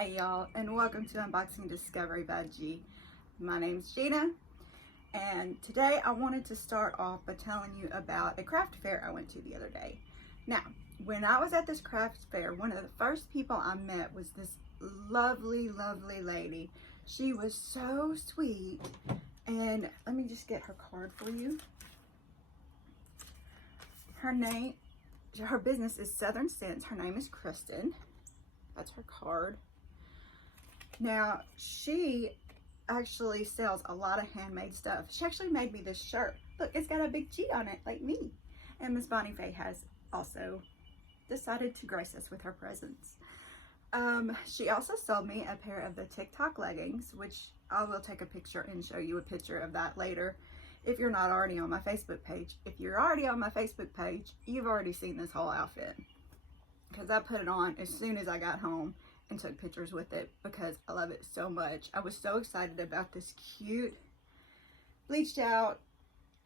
Hey y'all, and welcome to Unboxing Discovery by G. My name's Gina, and today I wanted to start off by telling you about a craft fair I went to the other day. Now, when I was at this craft fair, one of the first people I met was this lovely lady. She was so sweet, and let me just get her card for you. Her business is Southern Scents. Her name is Kristin. That's her card. Now, she actually sells a lot of handmade stuff. She actually made me this shirt. Look, it's got a big G on it, like me. And Miss Bonnie Faye has also decided to grace us with her presence. She also sold me a pair of the Tic Tok Leggings, which I will take a picture and show you a picture of that later if you're not already on my Facebook page. If you're already on my Facebook page, you've already seen this whole outfit, because I put it on as soon as I got home and took pictures with it because I love it so much. I was so excited about this cute bleached out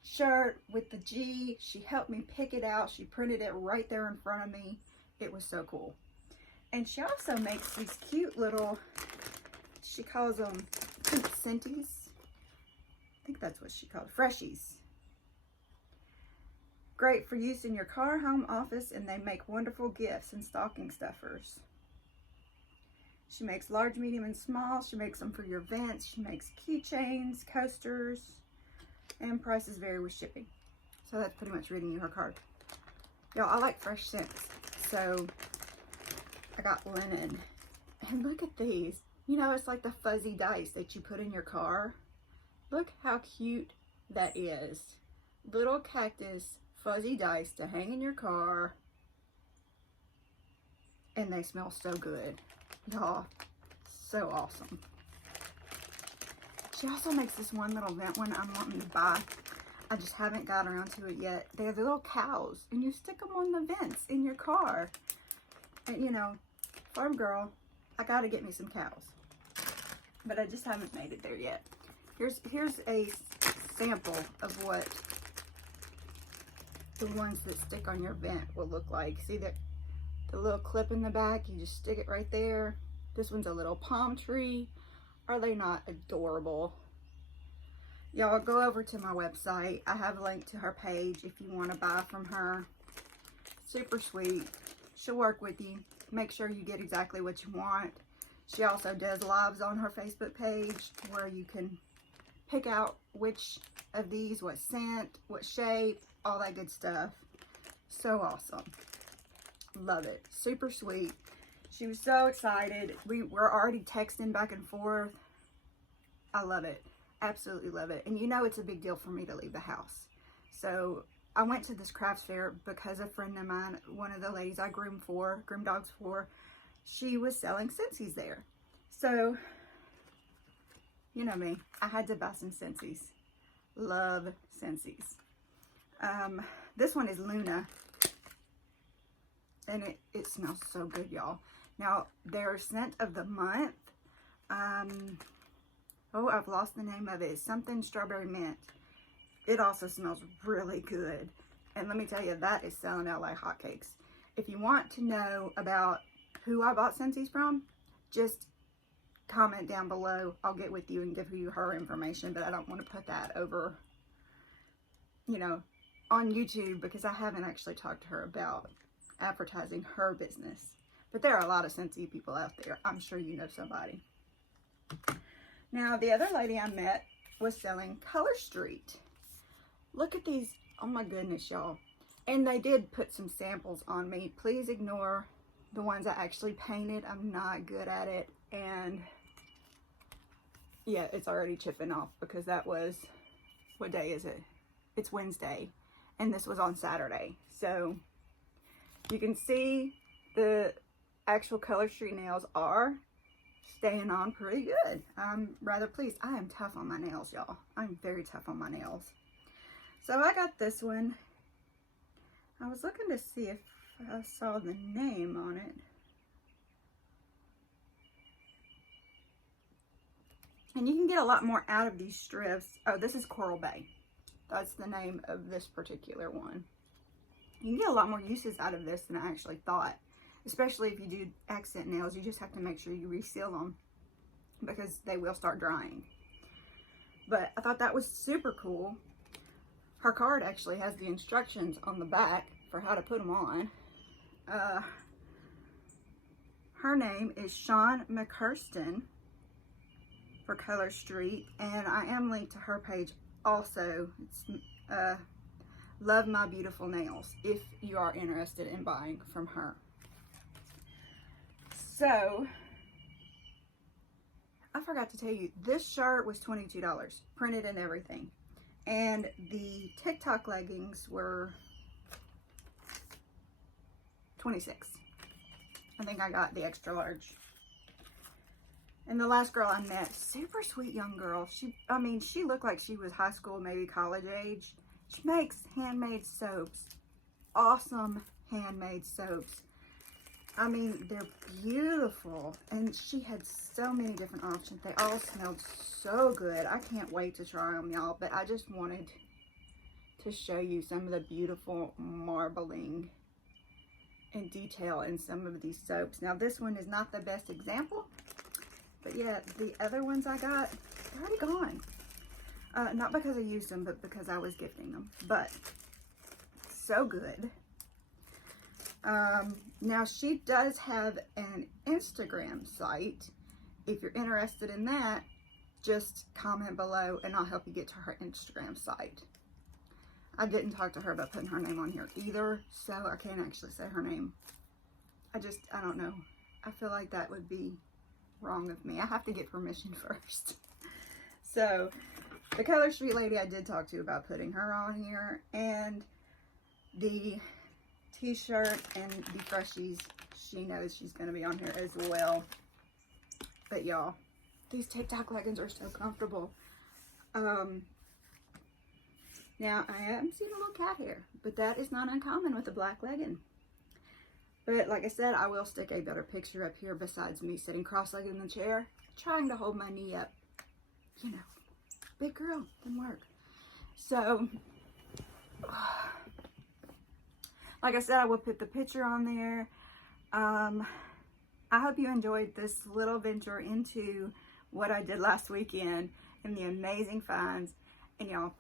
shirt with the G. She helped me pick it out. She printed it right there in front of me. It was so cool. And she also makes these cute little, she calls them Scenties. I think that's what she called freshies. Great for use in your car, home, office, and they make wonderful gifts and stocking stuffers. She makes large, medium, and small. She makes them for your events. She makes keychains, coasters, and prices vary with shipping. So that's pretty much reading you her card. Y'all, I like fresh scents, so I got linen. And look at these. You know, it's like the fuzzy dice that you put in your car. Look how cute that is. Little cactus fuzzy dice to hang in your car, and they smell so good, y'all. So awesome. She also makes this one little vent one I'm wanting to buy. I just haven't got around to it yet. They're the little cows, and you stick them on the vents in your car. And you know, farm girl, I gotta get me some cows, but I just haven't made it there yet. Here's a sample of what the ones that stick on your vent will look like. See that the little clip in the back, you just stick it right there. This one's a little palm tree. Are they not adorable? Y'all, go over to my website. I have a link to her page if you want to buy from her. Super sweet. She'll work with you. Make sure you get exactly what you want. She also does lives on her Facebook page where you can pick out which of these, what scent, what shape, all that good stuff. So awesome. Love it. Super sweet. She was so excited. We were already texting back and forth. I love it. Absolutely love it. And you know it's a big deal for me to leave the house. So I went to this craft fair because a friend of mine, one of the ladies I groom dogs for, she was selling Scentsies there. So, you know me, I had to buy some Scentsies. Love Scentsies. This one is Luna, and it smells so good, y'all. Now, their scent of the month, oh, I've lost the name of it. It's something strawberry mint. It also smells really good, and let me tell you, that is selling out like hotcakes. If you want to know about who I bought Scentsies from, just comment down below. I'll get with you and give you her information, but I don't want to put that over, you know, on YouTube, because I haven't actually talked to her about advertising her business. But there are a lot of Scentsy people out there. I'm sure you know somebody. Now, the other lady I met was selling Color Street. Look at these. Oh my goodness, y'all. And they did put some samples on me. Please ignore the ones I actually painted. I'm not good at it. And yeah, it's already chipping off because that was, what day is it? It's Wednesday, and this was on Saturday. So you can see the actual Color Street nails are staying on pretty good. I'm rather pleased. I am tough on my nails, y'all. I'm very tough on my nails. So I got this one. I was looking to see if I saw the name on it. And you can get a lot more out of these strips. Oh, this is Coral Bay. That's the name of this particular one. You can get a lot more uses out of this than I actually thought. especially if you do accent nails. You just have to make sure you reseal them because they will start drying. But I thought that was super cool. Her card actually has the instructions on the back for how to put them on. Her name is Shawn McCuistion for Color Street, and I am linked to her page also. It's Love My Beautiful Nails if you are interested in buying from her. So I forgot to tell you, this shirt was $22, printed and everything. And the Tic Tok leggings were $26. I think I got the extra large. And the last girl I met, super sweet young girl. She looked like she was high school, maybe college age. She makes handmade soaps. Awesome handmade soaps. I mean, they're beautiful. And she had so many different options. They all smelled so good. I can't wait to try them, y'all. But I just wanted to show you some of the beautiful marbling and detail in some of these soaps. Now, this one is not the best example. But yeah, the other ones I got, they're already gone. Not because I used them, but because I was gifting them. But so good. Now she does have an Instagram site. If you're interested in that, just comment below and I'll help you get to her Instagram site. I didn't talk to her about putting her name on here either, so I can't actually say her name. I don't know. I feel like that would be wrong of me. I have to get permission first. So the Color Street lady I did talk to about putting her on here, and the t-shirt and the freshies, she knows she's going to be on here as well. But y'all, these Tic Tok leggings are so comfortable. Now I am seeing a little cat hair, but that is not uncommon with a black legging. But like I said, I will stick a better picture up here besides me sitting cross-legged in the chair, trying to hold my knee up. You know, big girl, didn't work. So, like I said, I will put the picture on there. I hope you enjoyed this little venture into what I did last weekend and the amazing finds. And y'all,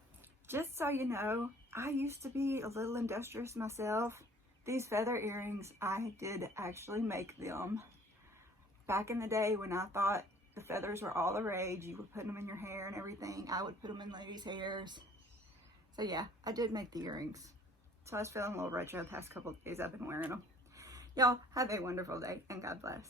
just so you know, I used to be a little industrious myself. These feather earrings, I did actually make them. Back in the day when I thought the feathers were all the rage, you would put them in your hair and everything. I would put them in ladies' hairs. So yeah, I did make the earrings. So I was feeling a little retro the past couple of days I've been wearing them. Y'all, have a wonderful day and God bless.